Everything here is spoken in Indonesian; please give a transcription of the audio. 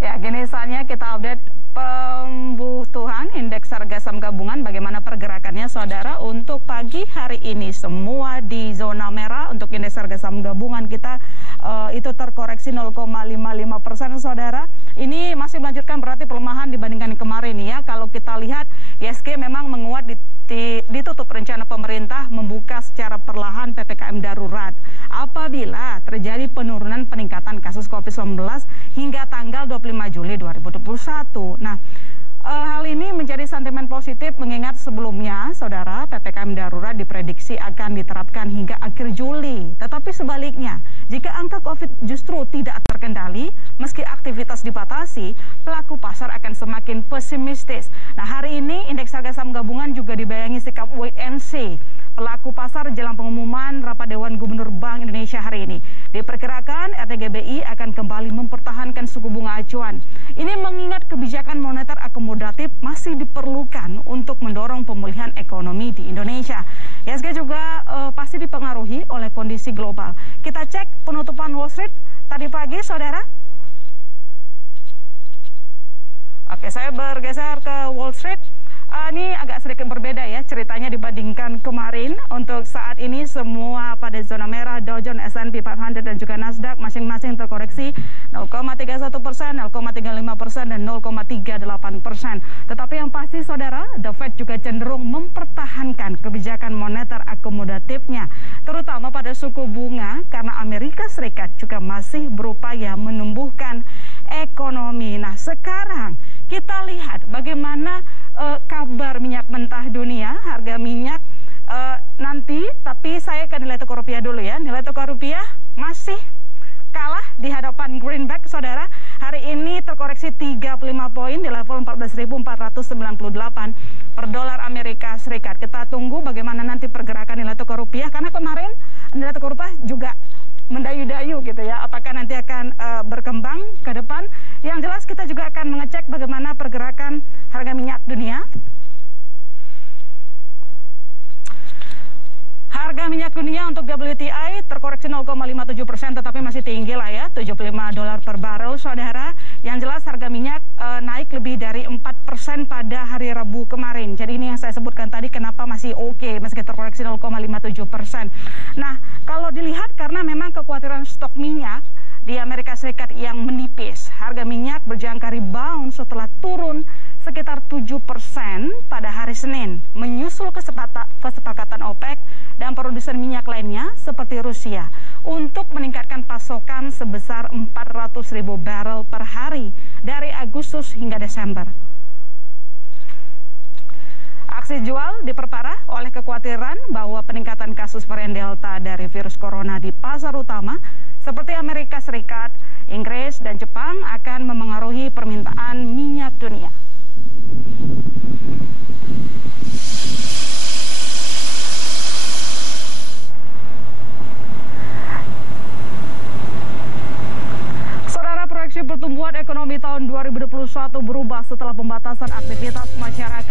Ya, gini saatnya kita update pembutuhan indeks harga saham gabungan bagaimana pergerakannya saudara untuk pagi hari ini semua di zona merah. Untuk indeks harga saham gabungan kita itu terkoreksi 0,55% saudara. Ini masih melanjutkan berarti pelemahan dibandingkan kemarin ya. Kalau kita lihat ISG memang menguat ditutup rencana pemerintah membuka secara perlahan PPKM darurat apabila terjadi penurunan peningkatan kasus COVID-19 hingga tanggal 25 Juli 2021. Nah, hal ini menjadi sentimen positif mengingat sebelumnya, saudara, PPKM darurat diprediksi akan diterapkan hingga akhir Juli. Tetapi sebaliknya, jika angka COVID justru tidak terkendali, meski aktivitas dibatasi, pelaku pasar akan semakin pesimistis. Nah, hari ini indeks harga saham gabungan juga dibayangi sikap wait and see pelaku pasar jelang pengumuman rapat Dewan Gubernur Bank Indonesia hari ini. Diperkirakan RTGBI akan kembali mempertahankan suku bunga acuan. Ini mengingat kebijakan moneter akomodatif masih diperlukan untuk mendorong pemulihan ekonomi di Indonesia. ISG juga pasti dipengaruhi oleh kondisi global. Kita cek penutupan Wall Street tadi pagi, saudara. Oke, saya bergeser ke Wall Street. Ini agak sedikit berbeda ya ceritanya dibandingkan kemarin. Untuk saat ini semua pada zona merah, Dow Jones, S&P 500 dan juga Nasdaq masing-masing terkoreksi 0,31%, 0,35% dan 0,38%. Tetapi yang pasti saudara, The Fed juga cenderung mempertahankan kebijakan moneter akomodatifnya, terutama pada suku bunga karena Amerika Serikat juga masih berupaya menumbuhkan ekonomi. Nah, sekarang kita lihat bagaimana kabar minyak mentah dunia, harga minyak nanti, tapi saya ke nilai tukar rupiah dulu ya. Nilai tukar rupiah masih kalah di hadapan greenback, saudara. Hari ini terkoreksi 35 poin di level 14.498 per dolar Amerika Serikat. Kita tunggu bagaimana nanti pergerakan nilai tukar rupiah, karena kemarin nilai tukar rupiah juga mendayu-dayu gitu ya. Apakah nanti akan berkembang ke depan? Yang jelas kita juga akan mengecek bagaimana pergerakan harga minyak dunia. Harga minyak dunia untuk WTI terkoreksi 0,57%, tetapi masih tinggi lah ya, 75 dolar per barrel, saudara. Yang jelas harga minyak naik lebih dari 4% pada hari Rabu kemarin. Jadi ini yang saya sebutkan tadi kenapa masih oke meski terkoreksi 0,57%. Nah, kalau dilihat karena memang kekhawatiran stok minyak di Amerika Serikat yang menipis, harga minyak berjangka rebound setelah turun sekitar 7% pada hari Senin, menyusul kesepakatan OPEC dan produsen minyak lainnya seperti Rusia untuk meningkatkan pasokan sebesar 400.000 barel per hari dari Agustus hingga Desember. Aksi jual diperparah oleh kekhawatiran bahwa peningkatan kasus varian Delta dari virus corona di pasar utama seperti Amerika Serikat, Inggris, dan Jepang akan memengaruhi permintaan minyak dunia. Saudara, proyeksi pertumbuhan ekonomi tahun 2021 berubah setelah pembatasan aktivitas masyarakat